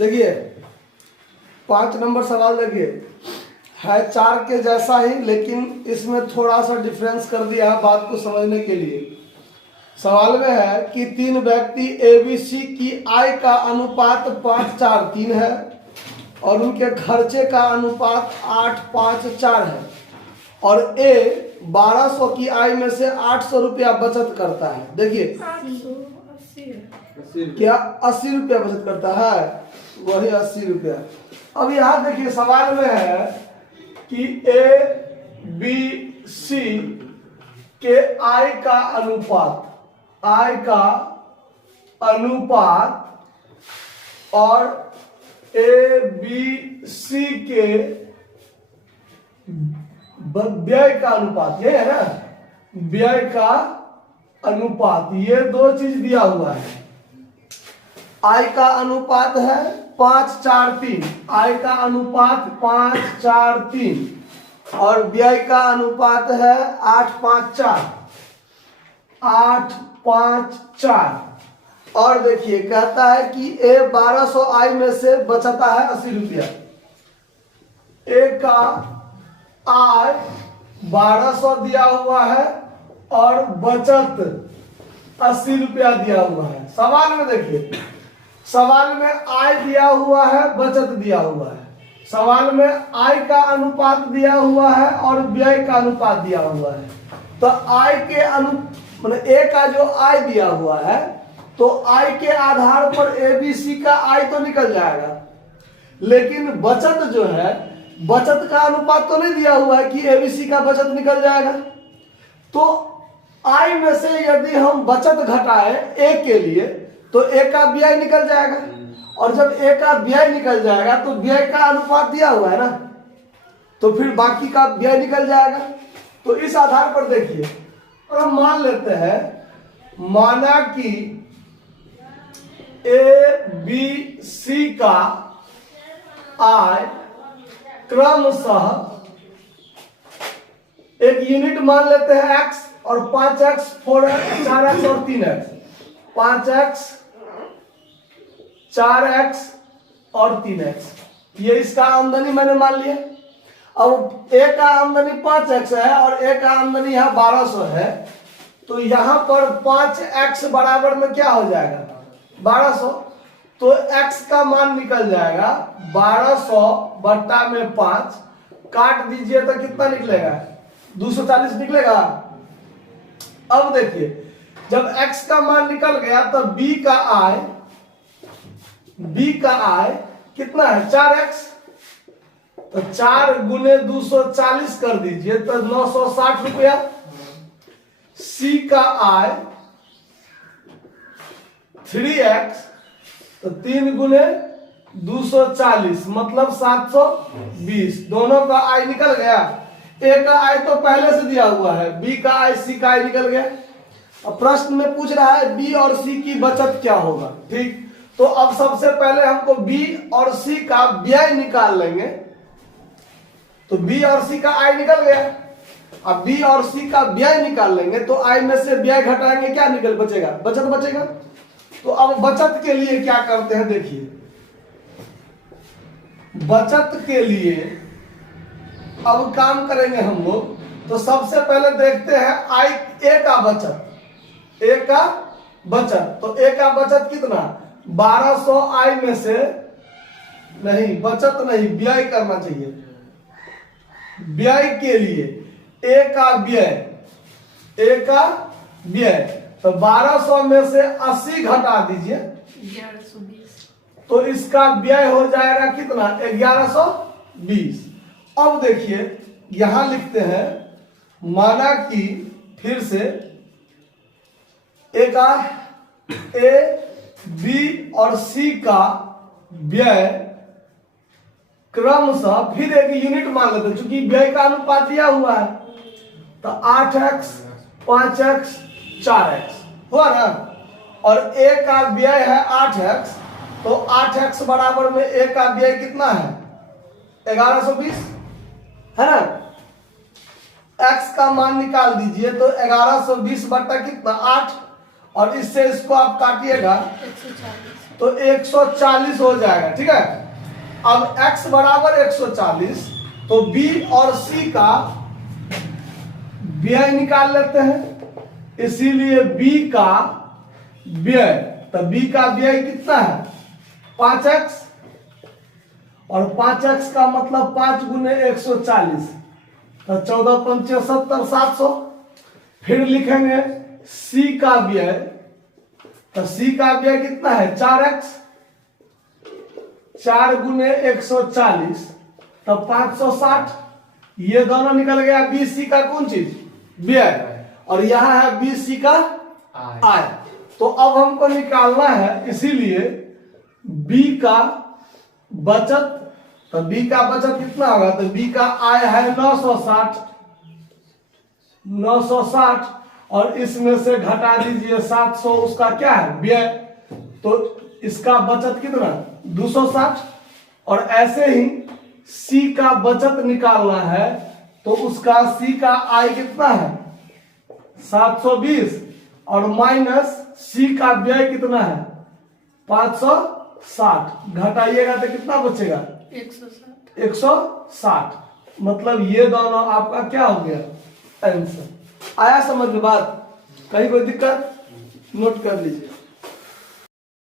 देखिए 5 नंबर सवाल देखिए, है 4 के जैसा ही, लेकिन इसमें थोड़ा सा डिफरेंस कर दिया है बात को समझने के लिए। सवाल में है कि 3 व्यक्ति ABC की आय का अनुपात 5-4-3 है और उनके खर्चे का अनुपात 8-5-4 है, और A 1200 की आय में से 800 रुपया बचत करता है। देखिए क्या 80 रुपया बचत करता है, वही 80 रुपया। अब यहाँ देखिए सवाल में है कि ABC के आय का अनुपात और ABC के व्यय का अनुपात, ये है ना, व्यय का अनुपात, ये 2 चीज दिया हुआ है। आय का अनुपात है 5-4-3, आय का अनुपात 5-4-3 और व्यय का अनुपात है 8-5-4। और देखिए कहता है कि A 1200 आय में से बचता है 80 रुपया। A का आय 1200 दिया हुआ है और बचत 80 रुपया दिया हुआ है। सवाल में देखिए, सवाल में आय दिया हुआ है, बचत दिया हुआ है। सवाल में आय का अनुपात दिया हुआ है और व्यय का अनुपात दिया हुआ है। तो आय के मतलब A का जो आय दिया हुआ है, तो आय के आधार पर ABC का आय तो निकल जाएगा, लेकिन बचत जो है, बचत का अनुपात तो नहीं दिया हुआ है कि ABC का बचत निकल जाएगा। तो आय में से यदि हम बचत घटाएं A के लिए, तो A का व्यय निकल जाएगा, और जब A का व्यय निकल जाएगा तो व्यय का अनुपात दिया हुआ है ना, तो फिर बाकी का व्यय निकल जाएगा। तो इस आधार पर देखिए, हम मान लेते हैं, माना कि ABC का आय क्रमशः, एक यूनिट मान लेते हैं x, और 5x, 4x, 4x और 3x, 5x, 4x और 3x, ये इसका आमदनी मैंने मान लिया। अब A का आमदनी 5x है और A का आमदनी यहाँ 1200 है, तो यहाँ पर 5x बराबर में क्या हो जाएगा, 1200। तो x का मान निकल जाएगा 1200 बट्टा में 5, काट दीजिए तो कितना निकलेगा, 240 निकलेगा। अब देखिए जब x का मान निकल गया तो B का आय कितना है, 4x, तो 4 गुने 240 कर दीजिए तो 960 रुपया। C का आय 3x, तो 3 गुने 240 मतलब 720, दोनों का आय निकल गया। A का आय तो पहले से दिया हुआ है, B का आय, C का आय निकल गया। अब प्रश्न में पूछ रहा है B और C की बचत क्या होगा। ठीक, तो अब सबसे पहले हमको B और C का व्यय निकाल लेंगे। तो B और C का आय निकल गया, अब B और C का व्यय निकाल लेंगे, तो आय में से व्यय घटाएंगे, क्या निकल बचेगा, बचत बचेगा। तो अब बचत के लिए क्या करते हैं, देखिए बचत के लिए अब काम करेंगे हम लोग। तो सबसे पहले देखते हैं आय, A का बचत, A का बचत, तो A का बचत कितना, 1200 आय में से, नहीं बचत नहीं, व्यय करना चाहिए। व्यय के लिए A का व्यय, तो 1200 में से 80 घटा दीजिए, 1120, तो इसका व्यय हो जाएगा कितना, 1120। अब देखिए यहां लिखते हैं, माना कि फिर से A, B और C का व्यय क्रमशः, फिर एक यूनिट मान लेते हैं, चूंकि व्यय का अनुपात दिया हुआ है, तो 8x, 5x, 4x हुआ ना, और A का व्यय है 8x, तो 8x बराबर में A का व्यय कितना है, 1120 है ना। x का मान निकाल दीजिए, तो 1120 बट्टा कितना, 8, और इससे इसको आप काटिएगा तो 140 हो जाएगा, ठीक है। अब x बराबर 140, तो b और c का व्यय निकाल लेते हैं, इसीलिए b का व्यय, तो b का व्यय कितना है 5x, और 5x का मतलब 5 गुने 140, तो 14 पंचे 70 700। फिर लिखेंगे c का व्यय, तो c का व्यय कितना है 4x, 4 गुने 140 तो 560, ये दोनों निकल गया बी सी का कौन चीज व्यय, और यहां है बी सी का आय। तो अब हमको निकालना है, इसीलिए बी का बचत, तो बी का बचत कितना होगा, तो बी का आय है 960 और इसमें से घटा दीजिए 700, उसका क्या है व्यय, तो इसका बचत कितना 260। और ऐसे ही सी का बचत निकालना है, तो उसका सी का आय कितना है 720, और माइनस सी का व्यय कितना है 560, घटाइएगा तो कितना बचेगा 160। 160। मतलब ये दोनों आपका क्या हो गया आंसर। आया समझ में बात, कहीं कोई दिक्कत, नोट कर लीजिए।